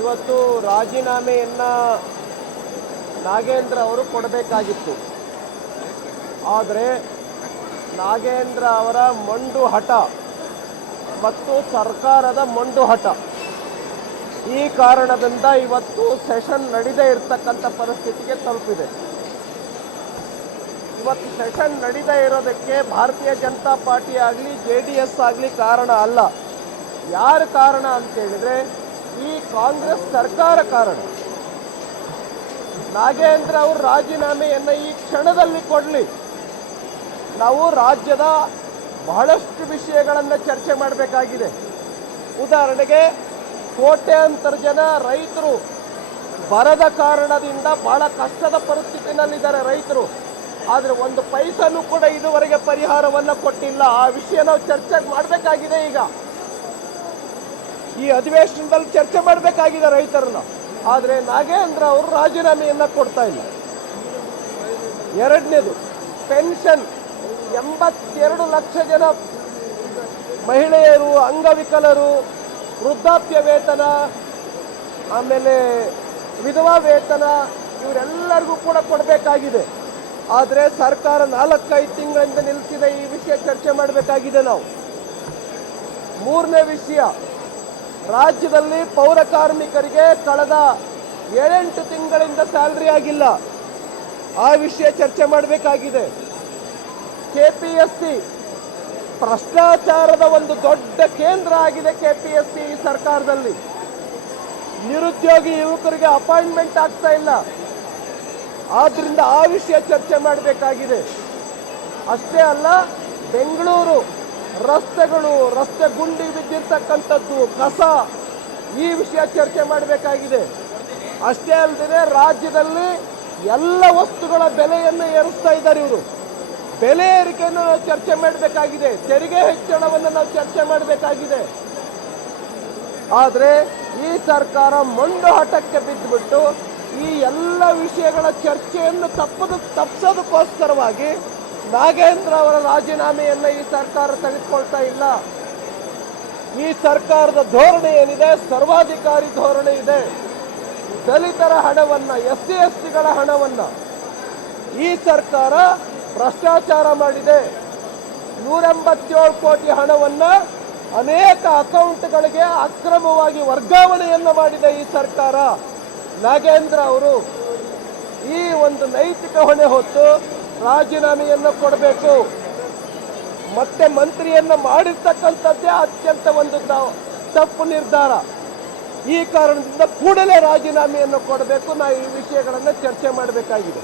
ಇವತ್ತು ರಾಜೀನಾಮೆಯನ್ನು ನಾಗೇಂದ್ರ ಅವರು ಕೊಡಬೇಕಾಗಿತ್ತು. ಆದರೆ ನಾಗೇಂದ್ರ ಅವರ ಮೊಂಡು ಹಠ ಮತ್ತು ಸರ್ಕಾರದ ಮೊಂಡು ಹಠ ಈ ಕಾರಣದಿಂದ ಇವತ್ತು ಸೆಷನ್ ನಡೀದೇ ಇರತಕ್ಕಂಥ ಪರಿಸ್ಥಿತಿಗೆ ತಲುಪಿದೆ. ಇವತ್ತು ಸೆಷನ್ ನಡೀದೇ ಇರೋದಕ್ಕೆ ಭಾರತೀಯ ಜನತಾ ಪಾರ್ಟಿ ಆಗಲಿ JDS ಆಗಲಿ ಕಾರಣ ಅಲ್ಲ. ಯಾರು ಕಾರಣ ಅಂತೇಳಿದರೆ ಈ ಕಾಂಗ್ರೆಸ್ ಸರ್ಕಾರ ಕಾರಣ. ನಾಗೇಂದ್ರ ಅವರು ರಾಜೀನಾಮೆಯನ್ನು ಈ ಕ್ಷಣದಲ್ಲಿ ಕೊಡಲಿ. ನಾವು ರಾಜ್ಯದ ಬಹಳಷ್ಟು ವಿಷಯಗಳನ್ನು ಚರ್ಚೆ ಮಾಡಬೇಕಾಗಿದೆ. ಉದಾಹರಣೆಗೆ ಕೋಟ್ಯಾಂತರ ಜನ ರೈತರು ಬರದ ಕಾರಣದಿಂದ ಬಹಳ ಕಷ್ಟದ ಪರಿಸ್ಥಿತಿನಲ್ಲಿದ್ದಾರೆ ರೈತರು. ಆದರೆ ಒಂದು ಪೈಸನೂ ಕೂಡ ಇದುವರೆಗೆ ಪರಿಹಾರವನ್ನು ಕೊಟ್ಟಿಲ್ಲ. ಆ ವಿಷಯ ನಾವು ಚರ್ಚೆ ಮಾಡಬೇಕಾಗಿದೆ. ಈಗ ಈ ಅಧಿವೇಶನದಲ್ಲಿ ಚರ್ಚೆ ಮಾಡಬೇಕಾಗಿದೆ ರೈತರನ್ನ. ಆದರೆ ನಾಗೇಂದ್ರ ಅವರು ರಾಜೀನಾಮೆಯನ್ನು ಕೊಡ್ತಾ ಇಲ್ಲ. ಎರಡನೇದು ಪೆನ್ಷನ್ 82 ಲಕ್ಷ ಜನ ಮಹಿಳೆಯರು, ಅಂಗವಿಕಲರು, ವೃದ್ಧಾಪ್ಯ ವೇತನ, ಆಮೇಲೆ ವಿಧವಾ ವೇತನ ಇವರೆಲ್ಲರಿಗೂ ಕೂಡ ಕೊಡಬೇಕಾಗಿದೆ. ಆದರೆ ಸರ್ಕಾರ 4-5 ತಿಂಗಳಿಂದ ನಿಲ್ಲಿಸಿದ. ಈ ವಿಷಯ ಚರ್ಚೆ ಮಾಡಬೇಕಾಗಿದೆ ನಾವು. ಮೂರನೇ ವಿಷಯ, ರಾಜ್ಯದಲ್ಲಿ ಪೌರ ಕಾರ್ಮಿಕರಿಗೆ ಕಳೆದ 7-8 ತಿಂಗಳಿಂದ ಸ್ಯಾಲರಿ ಆಗಿಲ್ಲ. ಆ ವಿಷಯ ಚರ್ಚೆ ಮಾಡಬೇಕಾಗಿದೆ. KPSC ಭ್ರಷ್ಟಾಚಾರದ ಒಂದು ದೊಡ್ಡ ಕೇಂದ್ರ ಆಗಿದೆ. KPSC ಈ ಸರ್ಕಾರದಲ್ಲಿ ನಿರುದ್ಯೋಗಿ ಯುವಕರಿಗೆ ಅಪಾಯಿಂಟ್ಮೆಂಟ್ ಆಗ್ತಾ ಇಲ್ಲ. ಆದ್ರಿಂದ ಆ ವಿಷಯ ಚರ್ಚೆ ಮಾಡಬೇಕಾಗಿದೆ. ಅಷ್ಟೇ ಅಲ್ಲ, ಬೆಂಗಳೂರು ರಸ್ತೆಗಳು, ರಸ್ತೆ ಗುಂಡಿ ಬಿದ್ದಿರ್ತಕ್ಕಂಥದ್ದು, ಕಸ, ಈ ವಿಷಯ ಚರ್ಚೆ ಮಾಡಬೇಕಾಗಿದೆ. ಅಷ್ಟೇ ಅಲ್ಲದೆ ರಾಜ್ಯದಲ್ಲಿ ಎಲ್ಲ ವಸ್ತುಗಳ ಬೆಲೆಯನ್ನು ಏರಿಸ್ತಾ ಇದ್ದಾರೆ ಇವರು. ಬೆಲೆ ಏರಿಕೆಯನ್ನು ನಾವು ಚರ್ಚೆ ಮಾಡಬೇಕಾಗಿದೆ. ತೆರಿಗೆ ಹೆಚ್ಚಳವನ್ನು ನಾವು ಚರ್ಚೆ ಮಾಡಬೇಕಾಗಿದೆ. ಆದರೆ ಈ ಸರ್ಕಾರ ಮೊಂಡು ಹಠಕ್ಕೆ ಬಿದ್ದುಬಿಟ್ಟು ಈ ಎಲ್ಲ ವಿಷಯಗಳ ಚರ್ಚೆಯನ್ನು ತಪ್ಪಿಸೋದಕ್ಕೋಸ್ಕರವಾಗಿ ನಾಗೇಂದ್ರ ಅವರ ರಾಜೀನಾಮೆಯನ್ನು ಈ ಸರ್ಕಾರ ತೆಗೆದುಕೊಳ್ತಾ ಇಲ್ಲ. ಈ ಸರ್ಕಾರದ ಧೋರಣೆ ಏನಿದೆ, ಸರ್ವಾಧಿಕಾರಿ ಧೋರಣೆ ಇದೆ. ದಲಿತರ ಹಣವನ್ನು, SC STಗಳ ಹಣವನ್ನು ಈ ಸರ್ಕಾರ ಭ್ರಷ್ಟಾಚಾರ ಮಾಡಿದೆ. 187 ಕೋಟಿ ಹಣವನ್ನು ಅನೇಕ ಅಕೌಂಟ್ಗಳಿಗೆ ಅಕ್ರಮವಾಗಿ ವರ್ಗಾವಣೆಯನ್ನು ಮಾಡಿದೆ ಈ ಸರ್ಕಾರ. ನಾಗೇಂದ್ರ ಅವರು ಈ ಒಂದು ನೈತಿಕ ಹೊಣೆ ಹೊತ್ತು ರಾಜೀನಾಮೆಯನ್ನು ಕೊಡಬೇಕು. ಮತ್ತೆ ಮಂತ್ರಿಯನ್ನು ಮಾಡಿರ್ತಕ್ಕಂಥದ್ದೇ ಅತ್ಯಂತ ಒಂದು ತಪ್ಪು ನಿರ್ಧಾರ. ಈ ಕಾರಣದಿಂದ ಕೂಡಲೇ ರಾಜೀನಾಮೆಯನ್ನು ಕೊಡಬೇಕು. ನಾವು ಈ ವಿಷಯಗಳನ್ನು ಚರ್ಚೆ ಮಾಡಬೇಕಾಗಿದೆ.